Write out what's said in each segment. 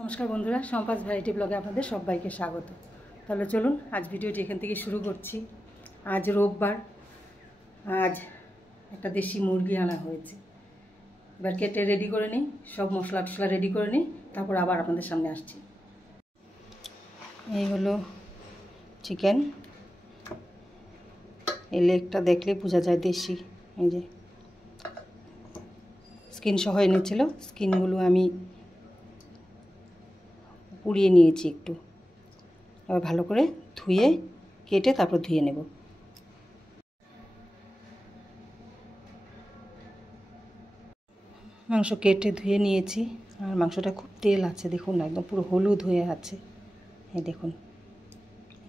নমস্কার বন্ধুরা, সম্পাস ভ্যারাইটি ব্লগে আপনাদের সবাইকে স্বাগত। তাহলে চলুন আজ ভিডিওটি এখান থেকে শুরু করছি। আজ রোববার, আজ একটা দেশি মুরগি আনা হয়েছে। এবার কেটে রেডি করে নিই, সব মশলা টশলা রেডি করে নিই, তারপর আবার আপনাদের সামনে আসছি। এই হলো চিকেন। এই লেগটা দেখলে বোঝা যায় দেশি। এই যে স্কিন সহ এনেছিল, স্কিনগুলো আমি পুড়িয়ে নিয়েছি একটু। এবার ভালো করে ধুয়ে কেটে তারপর ধুয়ে নেব। মাংস কেটে ধুয়ে নিয়েছি, আর মাংসটা খুব তেল আছে, দেখুন না, একদম পুরো হলুদ হয়ে আছে। এই দেখুন,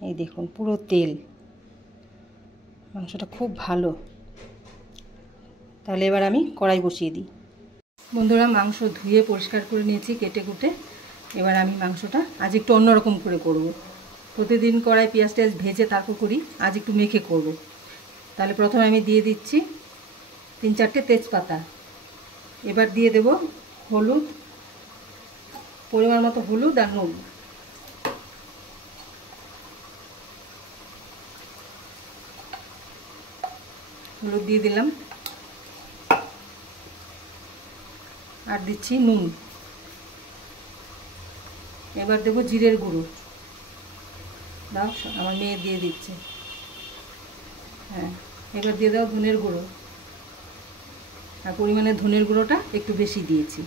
এই দেখুন পুরো তেল। মাংসটা খুব ভালো। তাহলে এবার আমি কড়াই বসিয়ে দিই। বন্ধুরা, মাংস ধুয়ে পরিষ্কার করে নিয়েছি কেটে কুটে। এবার আমি মাংসটা আজ একটু অন্যরকম করে করব। প্রতিদিন কড়াই পেঁয়াজ টেয়াজ ভেজে তারপর করি, আজ একটু মেখে করব। তাহলে প্রথমে আমি দিয়ে দিচ্ছি 3-4টে তেজপাতা। এবার দিয়ে দেব হলুদ, পরিমাণ মতো হলুদ আর নুন। হলুদ দিয়ে দিলাম, আর দিচ্ছি নুন। এবার দেব জিরের গুঁড়ো। দাও, আমার মেয়ে দিয়ে দিচ্ছে। হ্যাঁ, এবার দিয়ে দাও ধনের গুঁড়ো। আর পরিমাণে ধনের গুঁড়োটা একটু বেশি দিয়েছি।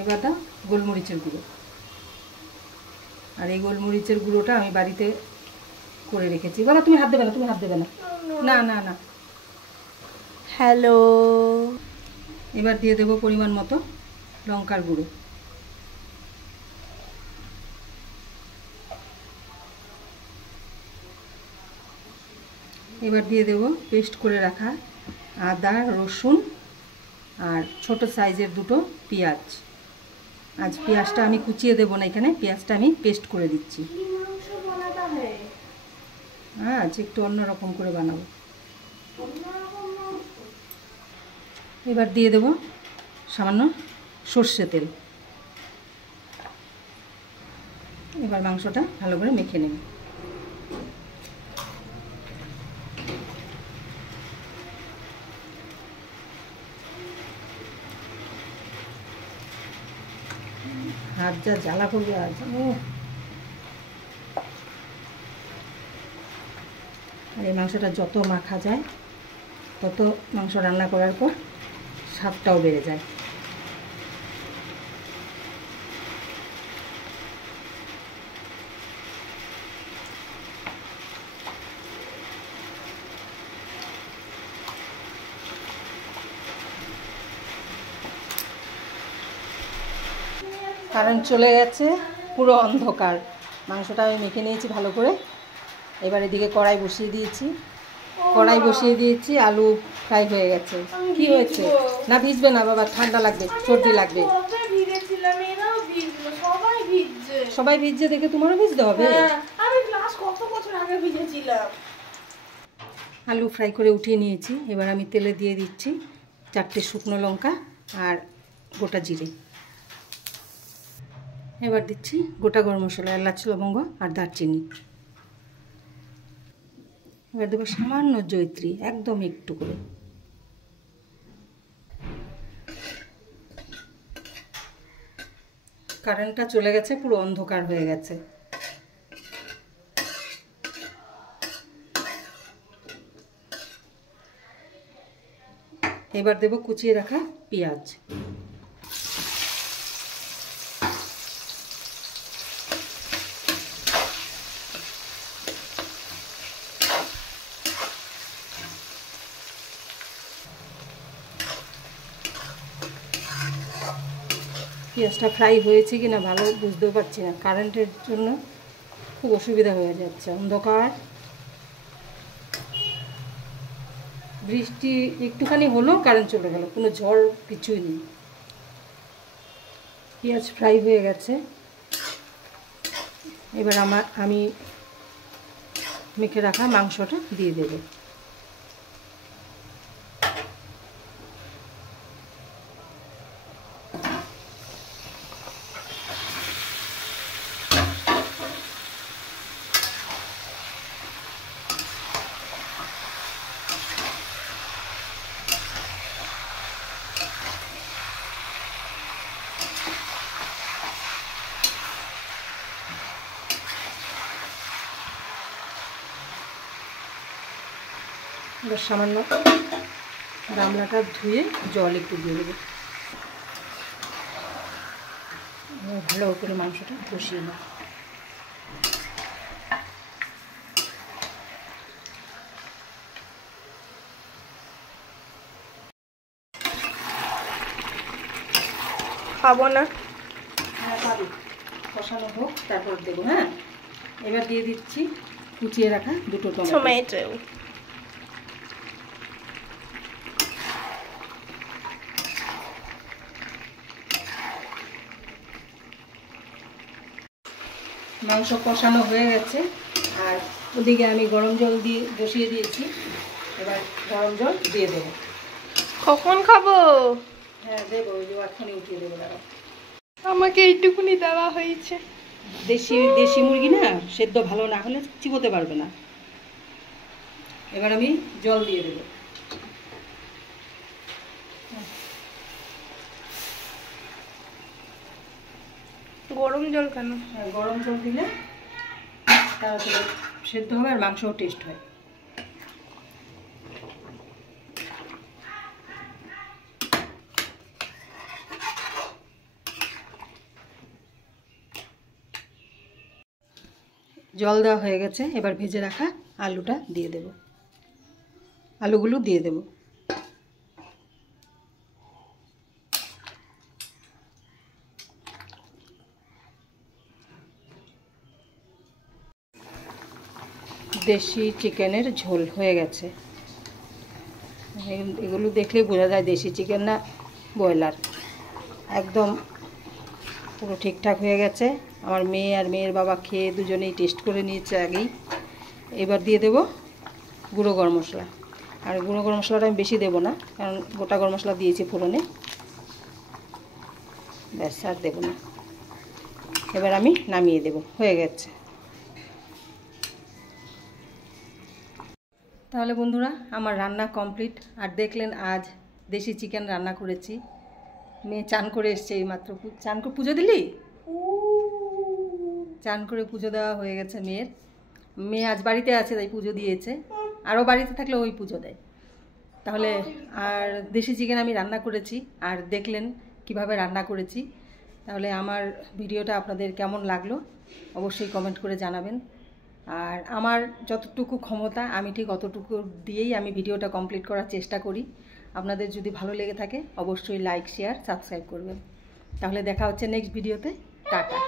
এবার দাও গোলমরিচের গুঁড়ো। আর এই গোলমরিচের গুঁড়োটা আমি বাড়িতে করে রেখেছি। বলো, তুমি হাত দেবে না, তুমি হাত দেবে না। না না না। হ্যালো। এবার দিয়ে দেব পরিমাণ মতো লঙ্কার গুঁড়ো। এবার দিয়ে দেব পেস্ট করে রাখা আদা, রসুন আর ছোট সাইজের 2টো পেঁয়াজ। আজ পেঁয়াজটা আমি কুচিয়ে দেবো না, এখানে পেঁয়াজটা আমি পেস্ট করে দিচ্ছি। হ্যাঁ, আজ একটু অন্যরকম করে বানাবো। এবার দিয়ে দেব সামান্য সর্ষে তেল। এবার মাংসটা ভালো করে মেখে নেব। হাত যা জ্বালা করবে আজ। আর এই মাংসটা যত মাখা যায় তত মাংস রান্না করার পর স্বাদটাও বেড়ে যায়। কারেন্ট চলে গেছে, পুরো অন্ধকার। মাংসটা আমি মেখে নিয়েছি ভালো করে। এবার এদিকে কড়াই বসিয়ে দিয়েছি। আলু ফ্রাই হয়ে গেছে। কি হয়েছে? না ভিজবে না বাবা, ঠান্ডা লাগবে, সর্দি লাগবে। সবাই ভিজছে দেখে তোমারও ভিজতে হবে? আলু ফ্রাই করে উঠিয়ে নিয়েছি। এবার আমি তেলে দিয়ে দিচ্ছি 4টে শুকনো লঙ্কা আর গোটা জিরে। এবার দিচ্ছি গোটা গরম মশলা, এলাচ, লবঙ্গ আর দারচিনি। এবার দেবো সামান্য জয়িত্রী, একদম একটু করে। কারেন্টটা চলে গেছে, পুরো অন্ধকার হয়ে গেছে। এবার দেবো কুচিয়ে রাখা পেঁয়াজ। পেঁয়াজটা ফ্রাই হয়েছে কিনা ভালো বুঝতেও পারছি না, কারেন্টের জন্য খুব অসুবিধা হয়ে যাচ্ছে। অন্ধকার, বৃষ্টি একটুখানি হলো কারেন্ট চলে গেল, কোনো ঝড় কিছুই নেই। পেঁয়াজ ফ্রাই হয়ে গেছে। এবার আমি মেখে রাখা মাংসটা দিয়ে দেবো। এবার সামান্য গামলাটা ধুয়ে জল একটু দিয়ে দেবো। ভালো করে মাংসটা কষিয়ে নেব। খাবো না। হ্যাঁ পাবি, কষানো হোক তারপর দেবো। হ্যাঁ, এবার দিয়ে দিচ্ছি কুচিয়ে রাখা দুটো টমেটো। মাংস কষানো হয়ে গেছে, আর ওদিকে আমি গরম জল দিয়ে বসিয়ে দিয়েছি। এবার গরম জল দিয়ে দেবো। কখন খাবো? হ্যাঁ দেবো, ওই যে এখনই উঠিয়ে দেবো। দাঁড়াও, আমাকে এইটুকুনি দেওয়া হয়েছে। দেশি মুরগি না, সেদ্ধ ভালো না হলে চিবোতে পারবে না। এবার আমি জল দিয়ে দেবো। গরম জল কেন? গরম জল দিলে তাড়াতাড়ি সেদ্ধ হবে আর মাংসও টেস্ট হয়। জল দেওয়া হয়ে গেছে, এবার ভেজে রাখা আলুটা দিয়ে দেব। আলুগুলো দিয়ে দেব। দেশি চিকেনের ঝোল হয়ে গেছে। এগুলো দেখলেই বোঝা যায় দেশি চিকেন না ব্রয়লার। একদম পুরো ঠিকঠাক হয়ে গেছে। আমার মেয়ে আর মেয়ের বাবা খেয়ে দুজনেই টেস্ট করে নিয়েছে আগেই। এবার দিয়ে দেব গুঁড়ো গরম মশলা। আর গুঁড়ো গরম মশলাটা আমি বেশি দেবো না, কারণ গোটা গরম মশলা দিয়েছি ফোড়নে। ব্যাস, আর দেবো না। এবার আমি নামিয়ে দেব, হয়ে গেছে। তাহলে বন্ধুরা, আমার রান্না কমপ্লিট। আর দেখলেন আজ দেশি চিকেন রান্না করেছি। মেয়ে চান করে এসছে এইমাত্র। চান করে পুজো দিলি? চান করে পুজো দেওয়া হয়ে গেছে মেয়ের। মেয়ে আজ বাড়িতে আছে, তাই পুজো দিয়েছে। আরও বাড়িতে থাকলে ওই পুজো দেয়। তাহলে আর দেশি চিকেন আমি রান্না করেছি, আর দেখলেন কিভাবে রান্না করেছি। তাহলে আমার ভিডিওটা আপনাদের কেমন লাগলো অবশ্যই কমেন্ট করে জানাবেন। আর আমার যতটুকু ক্ষমতা আমি ঠিক অতটুকু দিয়েই আমি ভিডিওটা কমপ্লিট করার চেষ্টা করি। আপনাদের যদি ভালো লেগে থাকে অবশ্যই লাইক, শেয়ার, সাবস্ক্রাইব করবেন। তাহলে দেখা হচ্ছে নেক্সট ভিডিওতে। টাটা।